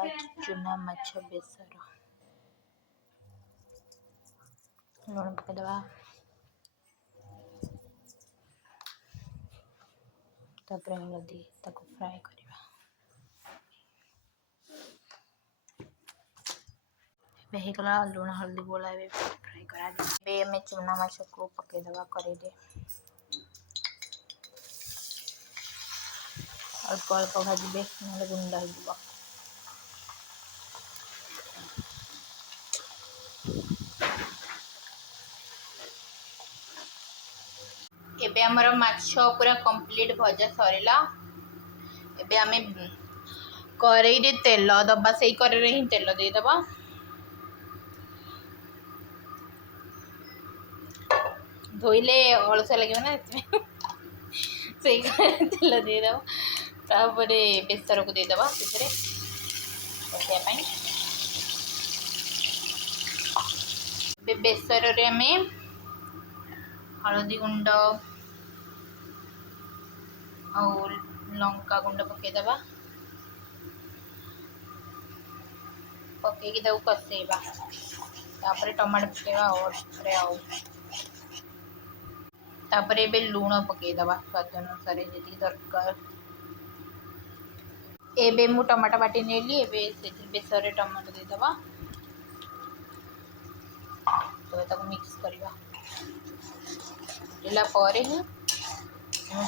चूना माछ बेसर लुण पकईदे तापर हलदी ताको फ्राए करवा होगला लुण हलदी गोला फ्राए करा चूना माछ को पकईदे करेंगे अल्प अल्प भाजबे ना गुंडा हो एबे हमर माछ पूरा कंप्लीट भजा सरला एबे आमे करेई रे तेल दबा से करे रे ही तेल दे दबा धोइले अलसा लगे ना से तेल दे दबा तापरे बेसर को दे दबा सेरे पकाया पाई बे बेसर रे हमें हलदी गुंड और लंका गुंड पकईदे पकईकी कसेवा तापर टमाटो पकईवा और तापर एबे लुण पकईदे स्वाद अनुसार जी दरकार एबे मु टमाटो बाटी नेली एबे से बेसर रे टमाटो देदबा तो ताको मिक्स करवा फुटला पर ही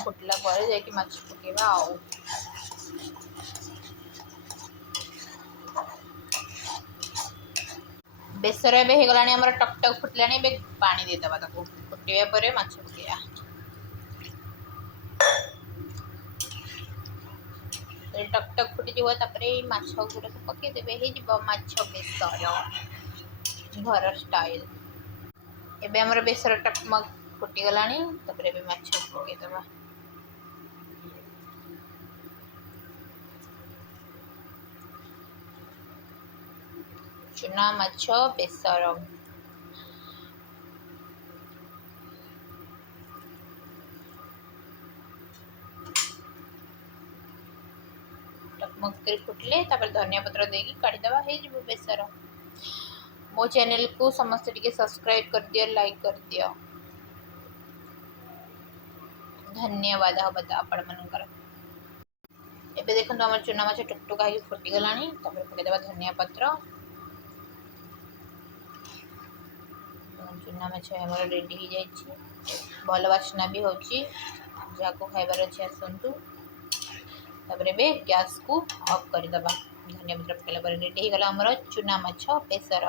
फुटला पर जाकि माछ पकईवा आउ बेसर एबे हे गलानी हमर टक टक फुटलानी एबे पानी दे दबा ताको फुटिया परे माछ पकईया टक टक फुटी जीव तापर माछ गुड़ा पकई देबे हे जीव माछ बेसर घर स्टाइल एबे हमर बेसर टकमक फुटी गलानी तापर एबे माछ पकई देबा चूना माछ बेसर टकमक कर फुटले तापर धनिया पत्र देकी काढ़ी देबा हे जीव बेसर मो चैनल को समस्त टिके सब्सक्राइब कर दियो लाइक कर दियो धन्यवाद बता आपण मनकर एबे देखंतु हमर चूना माछ टुकटुका ही फुटी गलानी तापर पके देबा धनिया पत्र चूना माछ हमर रेडी हो जाइछि भल वासना भी होछि जाको खाइबार अछि आसंतु तापर एबे गैस को ऑफ कर देबा धनिया पत्र पकेला पर रेडी हो गला हमर चूना माछ बेसर।